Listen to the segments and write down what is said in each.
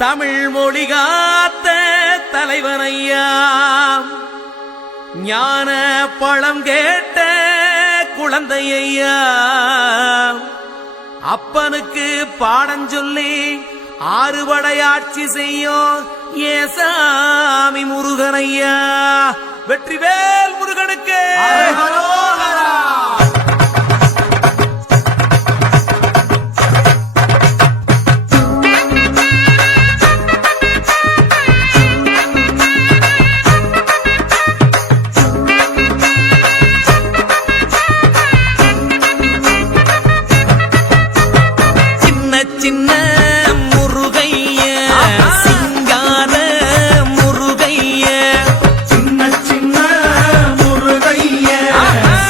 தமிழ் மொழி காத்த தலைவனையா, ஞான பழம் கேட்ட குழந்தையா, அப்பனுக்கு பாடஞ்சொல்லி ஆறுபடையாட்சி செய்யும் ஏசாமி முருகனையா. வெற்றிவேல் முருகனுக்கு சின்ன முருகைய சிங்கார முருகைய, சின்ன சின்ன முருகைய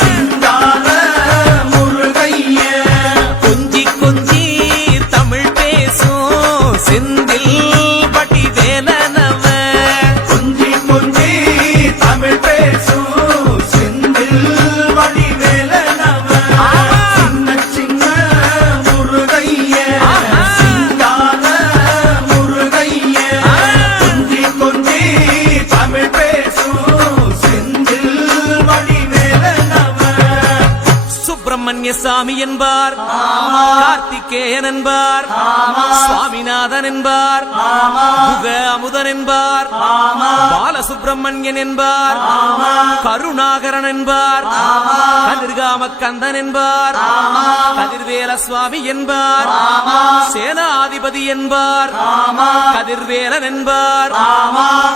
சிங்கார முருகைய, கொஞ்சி கொஞ்சி தமிழ் பேசும் செந்தில் பட்டி வேலனவ, கொஞ்சி கொஞ்சி தமிழ் பேசும் செந்தில் வடி வேலனவ, சின்ன சின்ன முருகைய சிங்கார முருகைய, கொஞ்சி கொஞ்சி தமிழ் பேசும் செந்தில் வடி வேலனவ. சுப்பிரமணிய சாமி என்பார், கார்த்திகேயன் என்பார், சுவாமிநாதன் என்பார், முக அமுதன் என்பார், பாலசுப்பிரமணியன் என்பார், கருணாகரன் என்பார், கதிர்காம கந்தன் என்பார், கதிர்வேல சுவாமி என்பார், சேனாதிபதி என்பார், கதிர்வேலன் என்பார்,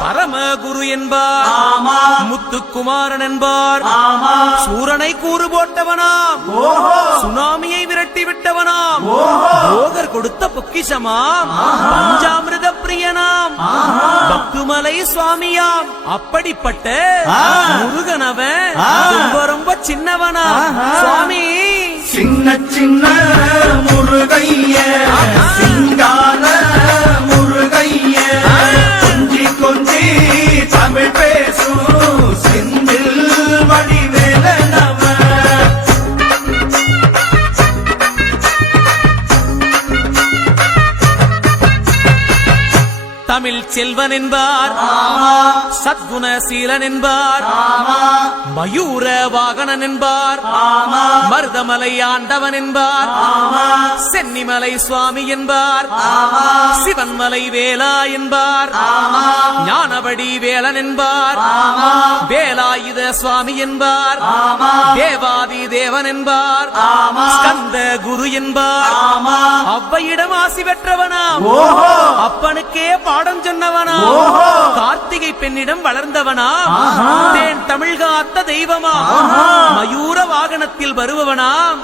பரமகுரு என்பார், முத்துக்குமாரன் என்பார், சூரனை கூறு போட்டவனாம், சுனாமியை விரட்டி விட்டவனாம், போகர் கொடுத்த பொக்கிஷமாம், பஞ்சாமிரத பிரியனாம், பக்துமலை சுவாமியாம். அப்படிப்பட்ட முருகனவன் ரொம்ப ரொம்ப சின்னவனா சுவாமி. சின்ன சின்ன முருகைய சிங்கார முருகைய, கொஞ்சி கொஞ்சி தமிழ் பேசும் செந்தில் வடி வேலனவ. தமிழ் செல்வன் என்பார், சத்குணசீலன் என்பார், மயூர வாகனன் என்பார், மருதமலை ஆண்டவன் என்பார், சென்னிமலை சுவாமி என்பார், சிவன்மலை வேலா என்பார், ஞானவடி வேலன் என்பார், வேலாயுத சுவாமி என்பார், தேவாதி தேவன் என்பார், ஸ்கந்த குரு என்பார், அவ்வையிடம் ஆசி பெற்றவனாம், அப்பனுக்கே பாடம் சொன்னவனா, கார்த்திகை பெண்ணிடம் வளர்ந்தவனா, தேன் தமிழ் காத்த தெய்வமா, மயூர வாகனத்தில் வருபவனாம்,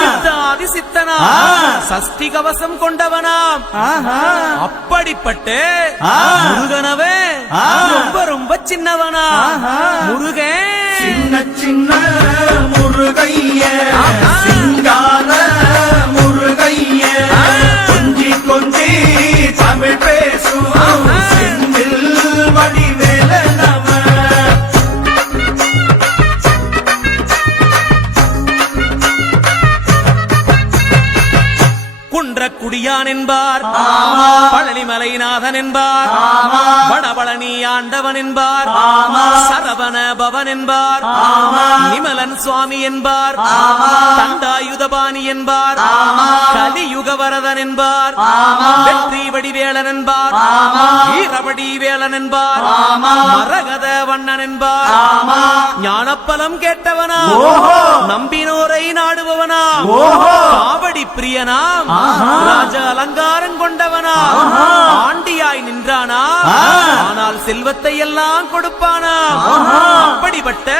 சித்தாதி சித்தனா, சஷ்டி கவசம் கொண்டவனாம். அப்படிப்பட்ட முருகனவே ரொம்ப ரொம்ப சின்னவனா முருகன். சின்ன சின்ன முருகைய சிங்கார முருகைய, கொஞ்சி கொஞ்சி தமிழ் பேசும் செந்தில் வடி வேலனவ. குன்றக்குடியான் என்பார், பழனிமலைநாதன் என்பார், வடபழனி ஆண்டவன் என்பார், சரவண பவன் என்பார், நிமலன் சுவாமி என்பார், தண்டாயுதபாணி என்பார், கலியுக வரதன் என்பார், வெற்றி வடிவேலன் என்பார், வீரவடி வேலன் என்பார், மரகத வண்ணன் என்பார், ஞானப்பலம் கேட்டவனா, நம்பினோரை நாடுபவனா, காவடி பிரியனாம், ராஜ அலங்காரம் கொண்டவனா, ஆண்டியாய் நின்றானா, ஆனால் செல்வத்தை எல்லாம் கொடுப்பானா. அப்படிப்பட்ட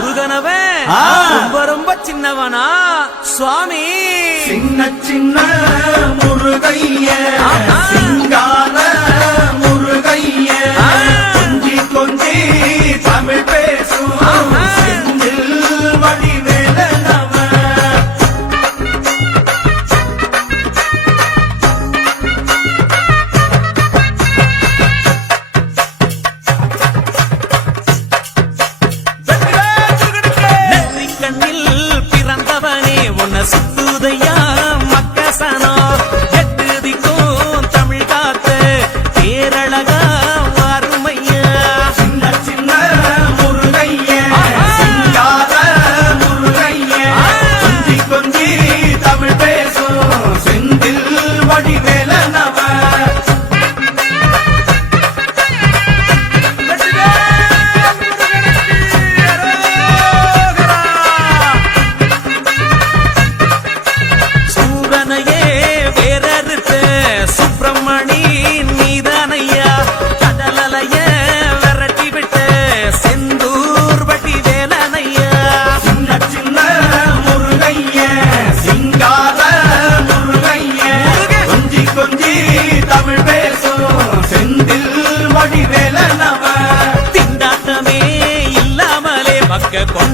முருகனவன் ரொம்ப ரொம்ப சின்னவனா சுவாமி. சின்ன சின்ன முருகைய சிங்கார முருகைய, கொஞ்சி கொஞ்சி தமிழ் பேசும் செந்தில் வடி வேலனவ. பிறந்தவனே உன்னை சுத்துதையா மக்கசனோ, எட்டு திக்கும் கொண்ட